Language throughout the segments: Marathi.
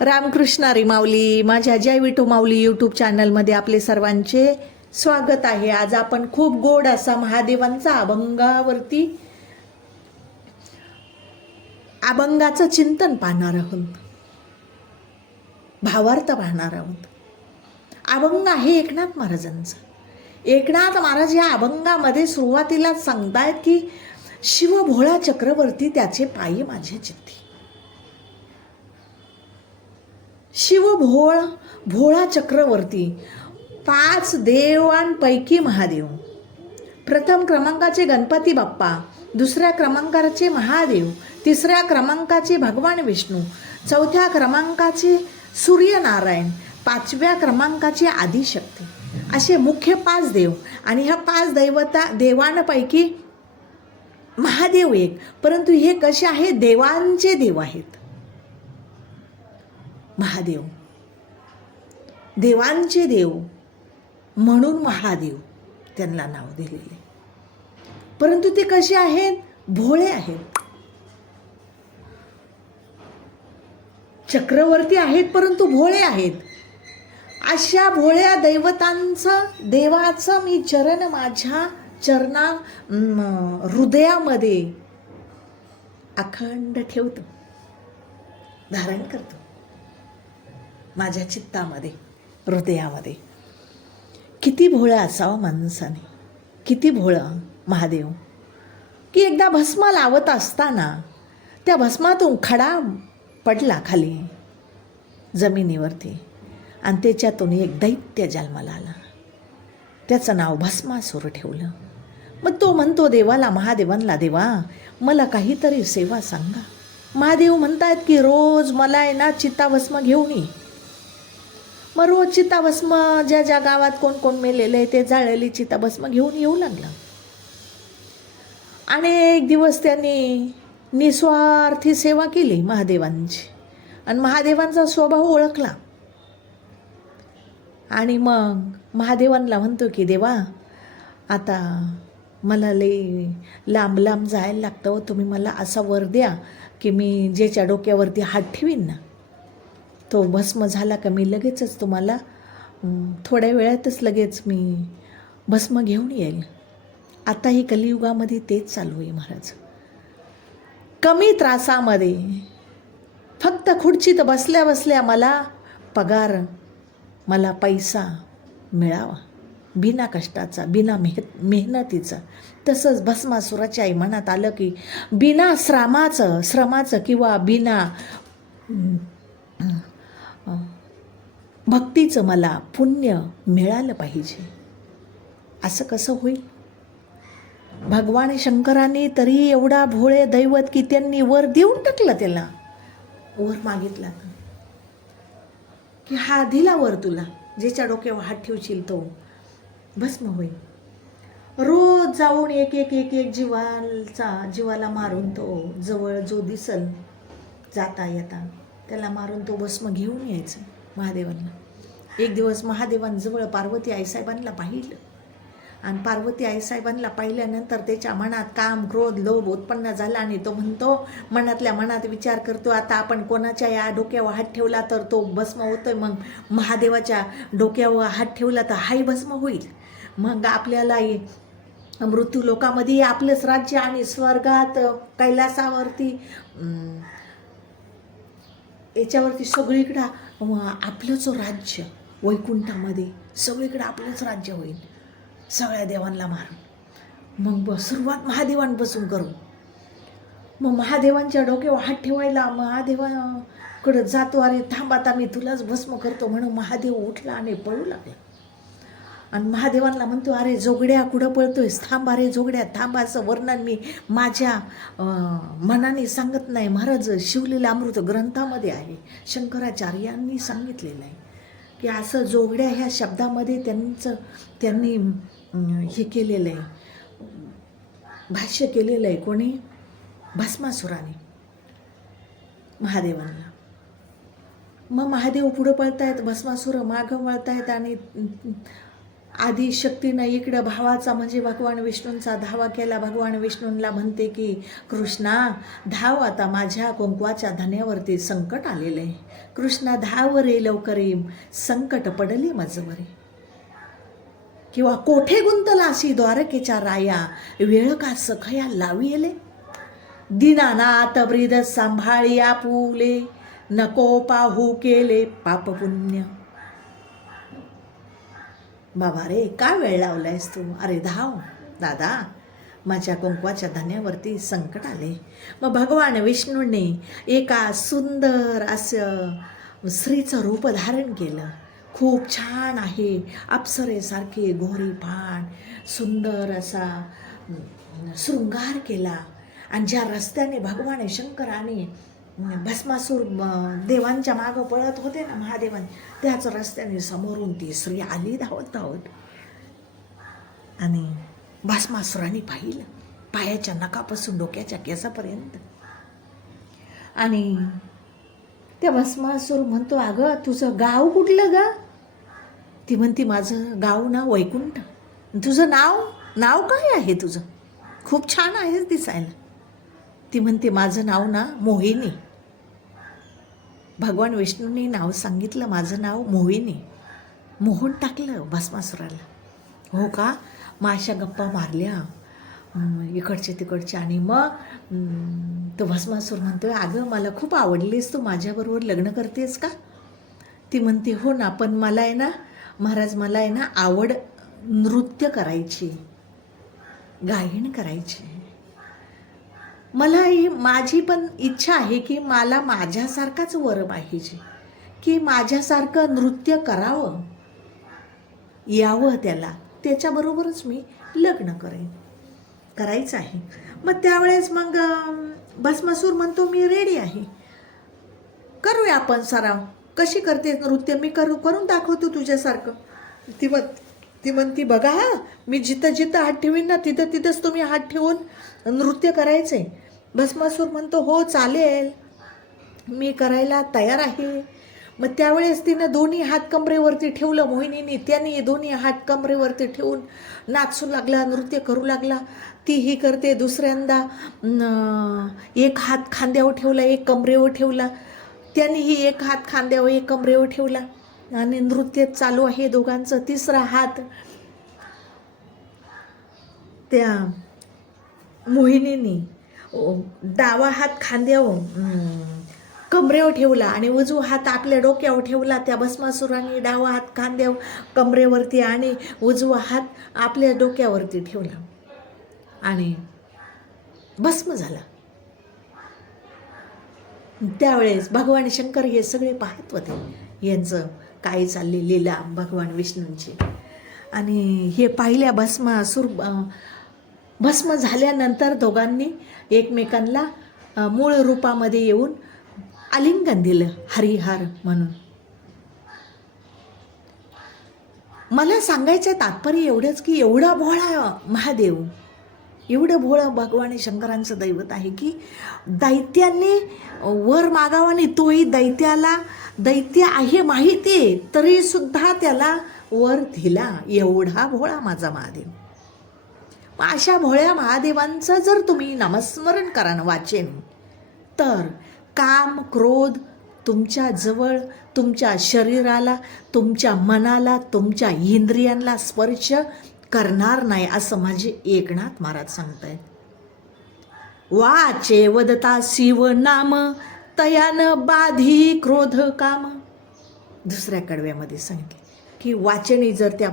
रामकृष्णारी माऊली माझ्या जय विठू माऊली यूट्यूब चॅनलमध्ये आपले सर्वांचे स्वागत आहे. आज आपण खूप गोड असा महादेवांचा अभंगावरती अभंगाचं चिंतन पाहणार आहोत. भावार्थ पाहणार आहोत. अभंग आहे एकनाथ महाराजांचं. एकनाथ महाराज या अभंगामध्ये सुरुवातीला सांगतायत की शिव भोळा चक्रवर्ती त्याचे पायी माझे चित्ती. शिव भोळ भोळा चक्रवर्ती पाच देवांपैकी महादेव. प्रथम क्रमांकाचे गणपती बाप्पा दुसऱ्या क्रमांकाचे महादेव तिसऱ्या क्रमांकाचे भगवान विष्णू चौथ्या क्रमांकाचे सूर्यनारायण पाचव्या क्रमांकाचे आदिशक्ती. असे मुख्य पाच देव आणि ह्या पाच दैवता देवांपैकी महादेव एक. परंतु हे कसे आहे? देवांचे देव आहेत. महादेव. देवांचे देव म्हणून महादेव त्यांना नाव दिलेले. परंतु ते कसे आहेत? भोळे आहेत. चक्रवर्ती आहेत परंतु भोळे आहेत. अशा भोळ्या दैवतांचं देवाचं मी चरण माझ्या चरणा हृदयामध्ये अखंड ठेवतो. धारण करतो. माझ्या चित्तामध्ये हृदयामध्ये. किती भोळं असावं माणसाने. किती भोळं महादेव. की एकदा भस्म लावत असताना त्या भस्मातून खडा पडला खाली जमिनीवरती. आणि त्याच्यातून एक दैत्य जन्माला आला. त्याचं नाव भस्मासूर ठेवलं. मग तो म्हणतो देवाला महादेवांना देवा मला काहीतरी सेवा सांगा. महादेव म्हणतायत की रोज मला आहे ना चित्ताभस्म घेऊन ये. मग रोज चिताभस्म ज्या ज्या गावात कोण कोण मेलेले ते जाळलेली चिताभस्म घेऊन येऊ लागला. आणि एक दिवस त्यांनी निस्वार्थी सेवा केली महादेवांची. आणि महादेवांचा स्वभाव ओळखला. आणि मग महादेवांना म्हणतो की देवा आता मला लई लांब लांब जायला लागतं हो, तुम्ही मला असा वर द्या की मी ज्याच्या डोक्यावरती हात ठेवीन ना. तो भस्म झाला का मी लगेचच तुम्हाला थोड्या वेळातच लगेच मी भस्म घेऊन येईल. आताही कलियुगामध्ये तेच चालू आहे महाराज. कमी त्रासामध्ये फक्त खुर्चीत बसल्या बसल्या मला पगार मला पैसा मिळावा. बिना कष्टाचा बिना मेह मेहनतीचा. तसंच भस्मासुराच्या आई मनात आलं की बिना श्रमाचं श्रमाचं किंवा बिना भक्तीचं मला पुण्य मिळालं पाहिजे. असं कसं होईल? भगवान शंकरांनी तरी एवढा भोळे दैवत की त्यांनी वर देऊन टाकलं त्याला. वर मागितला तर. की हा दिला वर तुला ज्याच्या डोक्यावर हात ठेवशील तो. भस्म होईल. रोज जाऊन एक एक एक एक जीवाचा जीवाला मारून तो जवळ जो दिसल जाता येता त्याला मारून तो भस्म घेऊन यायचं. महादेवांना. एक दिवस महादेवांजवळ पार्वती आईसाहेबांना पाहिलं. आणि पार्वती आईसाहेबांना पाहिल्यानंतर त्याच्या मनात काम क्रोध लोभ उत्पन्न झाला आणि तो म्हणतो मनातल्या मनात विचार करतो आता आपण कोणाच्या या डोक्यावर हात ठेवला तर तो भस्म होतोय. मग महादेवाच्या डोक्यावर हात ठेवला तर हाही भस्म होईल. मग आपल्याला मृत्यू लोकामध्ये आपलंच राज्य आणि स्वर्गात कैलासावरती याच्यावरती सगळीकडं अं, आपलं जो राज्य वैकुंठामध्ये सगळीकडं आपलंच राज्य होईल. सगळ्या देवांना मारून. मग ब सुरुवात महादेवांपासून करू. मग महादेवांच्या डोक्यावर हात ठेवायला महादेवाकडं जातो अरे थांब आता मी तुलाच भस्म करतो. म्हणून महादेव उठला आणि पळू लागला. आणि महादेवांना म्हणतो अरे जोगड्या कुठं पळतोयस? थांब अरे जोगड्या थांब असं वर्णन मी माझ्या मनाने सांगत नाही. महाराज शिवलेला अमृत ग्रंथामध्ये आहे. शंकराचार्यांनी सांगितलेलं आहे की असं जोगड्या ह्या शब्दामध्ये त्यांचं त्यांनी हे केलेलं आहे. भाष्य केलेलं आहे कोणी? भस्मासुराने. महादेवांना. मग महादेव पुढं पळतायत भस्मासुर मागं वळतायत आणि आदिशक्तीनं इकडं भावाचा म्हणजे भगवान विष्णूंचा धावा केला. भगवान विष्णूंला म्हणते की कृष्णा धाव आता माझ्या कुंकवाच्या धन्यावरती संकट आलेलं आहे. कृष्णा धाव रे लवकर ये संकट पडली माझवरे किंवा कोठे गुंतला अशी द्वारकेच्या राया? वेळ का सखया लाविले दिनानाथ ब्रीद सांभाळिया पुले नको पाहू केले पाप पुण्य. बाबा रे काय वेळ लावलायस तू? अरे धाव. दादा माझ्या कुंकवाच्या धान्यावरती संकट आले. मग भगवान विष्णूने एका सुंदर असं स्त्रीचं रूप धारण केलं. खूप छान आहे. अप्सरेसारखे गोरी पाण सुंदर असा शृंगार केला. आणि ज्या रस्त्याने भगवान शंकराने भस्मासूर देवांच्या मागं पळत होते ना महादेवान त्याच रस्त्याने समोरून ती स्त्री आली धावत धावत. आणि भस्मासुराने पाहिलं पायाच्या नकापासून डोक्याच्या केसापर्यंत. आणि त्या भस्मासूर म्हणतो अगं तुझं गाव कुठलं ग? ती म्हणती माझं गाव ना वैकुंठ. तुझं नाव नाव काय आहे तुझं? खूप छान आहेस दिसायला. ती म्हणते माझं नाव ना मोहिनी. भगवान विष्णूंनी नाव सांगितलं माझं नाव मोहिनी. मोहन टाकलं भस्मासुराला. हो का? मग अशा गप्पा मारल्या. इकडच्या इकडचे तिकडचे आणि मग तो भस्मासूर म्हणतोय अगं मला खूप आवडलीस तू माझ्याबरोबर लग्न करतेस का? ती म्हणते हो ना पण मला आहे ना महाराज मला आहे ना आवड नृत्य करायची गायन करायची. मला ही माझी पण इच्छा आहे की मला माझ्यासारखाच वर पाहिजे की माझ्यासारखं नृत्य करावं. यावं त्याला. त्याच्याबरोबरच मी लग्न करेन. करायचं आहे. मग त्यावेळेस मग भस्मसूर म्हणतो मी रेडी आहे. करूया आपण सराव. कशी करते नृत्य? मी करू करून दाखवतो तुझ्यासारखं. ती म्हण ती म्हणती बघा मी जिथं जिथं हात ठेवीन ना तिथं तिथंच तुम्ही हात ठेवून नृत्य करायचं आहे भस्मासूर म्हणतो हो चालेल. मी करायला तयार आहे. मग त्यावेळेस तिनं दोन्ही हात कमरेवरती ठेवलं. मोहिनीने त्याने दोन्ही हात कमरेवरती ठेवून नाचू लागला नृत्य करू लागला. ती ही करते. दुसऱ्यांदा एक हात खांद्यावर ठेवला एक कमरेवर ठेवला. त्यानेही एक हात खांद्यावर एक कमरेवर ठेवला. आणि नृत्य चालू आहे दोघांचं. तिसरा हात त्या मोहिनीने डावा हात खांद्यावर कमरेवर ठेवला आणि उजवा हात आपल्या डोक्यावर ठेवला. त्या भस्मासुराने डावा हात खांद्यावर कमरेवरती आणि उजवा हात आपल्या डोक्यावरती ठेवला. आणि भस्म झाला. त्यावेळेस भगवान शंकर हे सगळे पाहत होते. यांचं काय चालले लीला भगवान विष्णूंची. आणि हे पाहिल्या भस्मासूर भस्म झाल्यानंतर दोघांनी एकमेकांना मूळ रूपामध्ये येऊन आलिंगन दिलं हरिहार म्हणून. मला सांगायचं तात्पर्य एवढंच की एवढा भोळा महादेव एवढं भोळं भगवान शंकरांचं दैवत आहे की दैत्याने वर मागावा आणि तोही दैत्याला दैत्य आहे माहिती आहे तरी सुद्धा त्याला वर दिला. एवढा भोळा माझा महादेव. अशा भोळ्या महादेवांचं जर तुम्ही नामस्मरण करा ना वाचेन तर काम क्रोध तुमच्या जवळ तुमच्या शरीराला तुमच्या मनाला तुमच्या इंद्रियांना स्पर्श करणार नाही असं माझे एकनाथ महाराज सांगतायत. वाचे वदता शिव नाम तयान बाधी क्रोध काम. दुसऱ्या कडव्यामध्ये सांगितले की वाचने जर त्या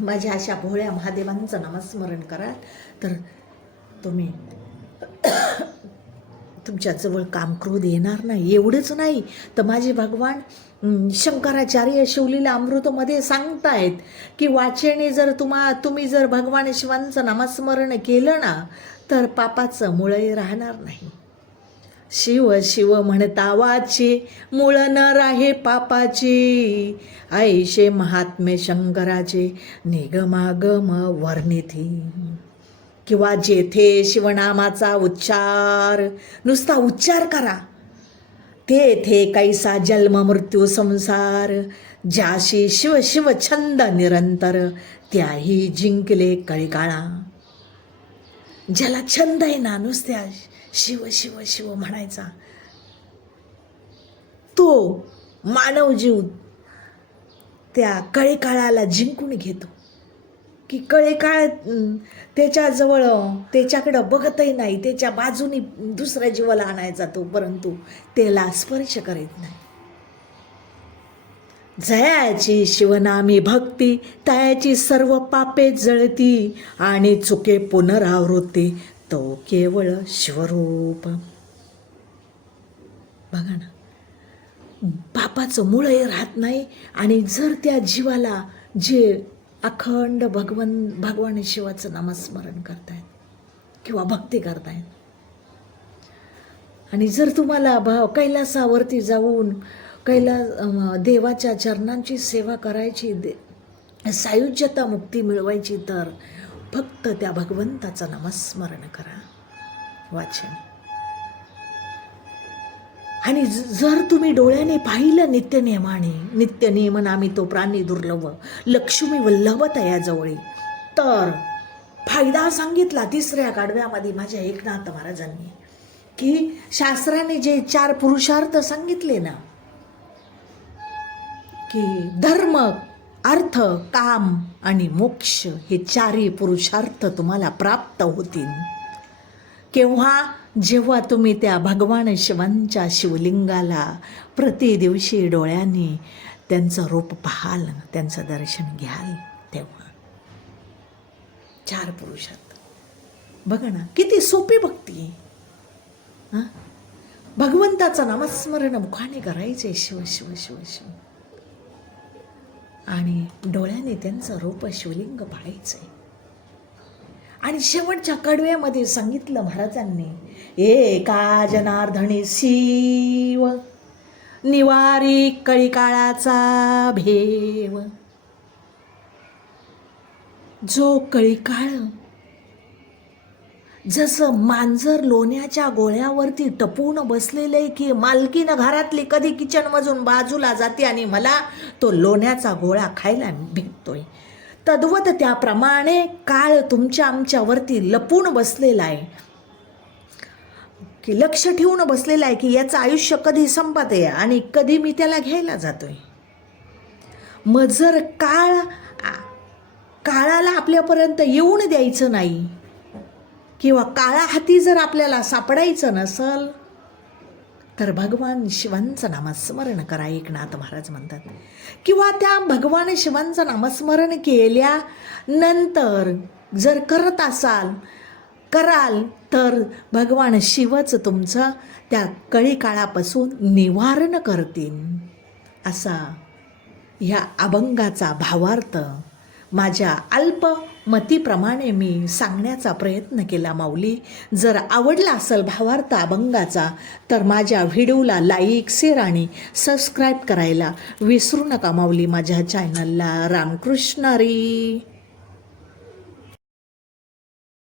माझ्या अशा भोळ्या महादेवांचं नामस्मरण कराल तर तुम्ही तुमच्याजवळ कामक्रोध येणार नाही एवढंच नाही. तर माझे भगवान शंकराचार्य शिवलीला अमृतमध्ये सांगतायत की वाचेने जर तुम्हा तुम्ही जर भगवान शिवांचं नामस्मरण केलं ना तर पापाचं मुळही राहणार नाही. शिव शिव म्हणता वाची मूळ न राहे पापाची. ऐशे महात्मे शंकराचे निगमागम वर्णिथी किंवा जेथे शिवनामाचा उच्चार नुसता उच्चार करा. तेथे कैसा जन्म मृत्यू संसार. ज्याशी शिव शिव छंद निरंतर त्याही जिंकले कळिकाळा ज्याला छंद आहे ना नुसत्या शिव शिव शिव म्हणायचा. तो मानव जीव त्या कळीकाळाला जिंकून घेतो. की कळे काळ त्याच्याजवळ त्याच्याकडं बघतही नाही त्याच्या बाजूनी दुसऱ्या जीवाला आणायचा तो परंतु त्याला स्पर्श करीत नाही. जयाची शिवनामी भक्ती तयाची सर्व पापे जळती आणि चुके पुनरावृत्ती. तो केवळ शिवरूप. बघा ना पापाचं मुळही राहत नाही आणि जर त्या जीवाला जे अखंड भगवन भगवान शिवाचं नामस्मरण करतायत किंवा भक्ती करतायत आणि जर तुम्हाला भाव कैलासावरती जाऊन कैला देवाच्या चरणांची सेवा करायची दे सायुज्यता मुक्ती मिळवायची तर फक्त त्या भगवंताचं नमस्मरण करा. वाचन. आणि ज- जर तुम्ही डोळ्याने पाहिलं नित्यनियमाने नित्यनियमन आम्ही तो प्राणी दुर्लभ लक्ष्मी वल्लभ तयाजवळी तर फायदा सांगितला तिसऱ्या गाडव्यामध्ये माझ्या एकनाथ महाराजांनी की शास्त्राने जे चार पुरुषार्थ सांगितले ना की धर्म अर्थ काम आणि मोक्ष हे चारही पुरुषार्थ तुम्हाला प्राप्त होतील. केव्हा जेव्हा तुम्ही त्या भगवान शिवांच्या शिवलिंगाला प्रति दिवशी डोळ्यांनी त्यांचं रूप पाहाल त्यांचं दर्शन घ्याल तेव्हा. चार पुरुषात बघा ना किती सोपी भक्ती. भगवंताचं नामस्मरण मुखाने करायचे शिव शिव शिव शिव. आणि डोळ्याने त्यांचं रूप शिवलिंग पाहायचंय आणि शेवटच्या कडव्यामध्ये सांगितलं महाराजांनी एका जनार्दनी शिव निवारी कळीकाळाचा भेव. जो कळीकाळ जसं मांजर लोण्याच्या गोळ्यावरती टपून बसलेलं आहे की मालकीनं घरातली कधी किचनमधून बाजूला जाते आणि मला तो लोण्याचा गोळा खायला भेटतोय तद्वत त्याप्रमाणे काळ तुमच्या आमच्यावरती लपून बसलेला आहे. की लक्ष ठेवून बसलेला आहे की याचं आयुष्य कधी संपत आहे आणि कधी मी त्याला घ्यायला जातोय. मग जर काळ काळाला आपल्यापर्यंत येऊन द्यायचं नाही. किंवा काळा हाती जर आपल्याला सापडायचं नसल तर भगवान शिवांचं नामस्मरण करा एकनाथ महाराज म्हणतात. किंवा त्या भगवान शिवांचं नामस्मरण केल्यानंतर जर करत असाल कराल तर भगवान शिवच तुमचं त्या कळी काळापासून निवारण करतील. असा ह्या अभंगाचा भावार्थ माझ्या अल्प मतीप्रमाणे मी सांगण्याचा प्रयत्न केला माऊली. जर आवडला असेल भावार्थ अभंगाचा तर माझ्या व्हिडिओला लाईक शेअर आणि सबस्क्राईब करायला विसरू नका माऊली. माझ्या चॅनलला रामकृष्णारी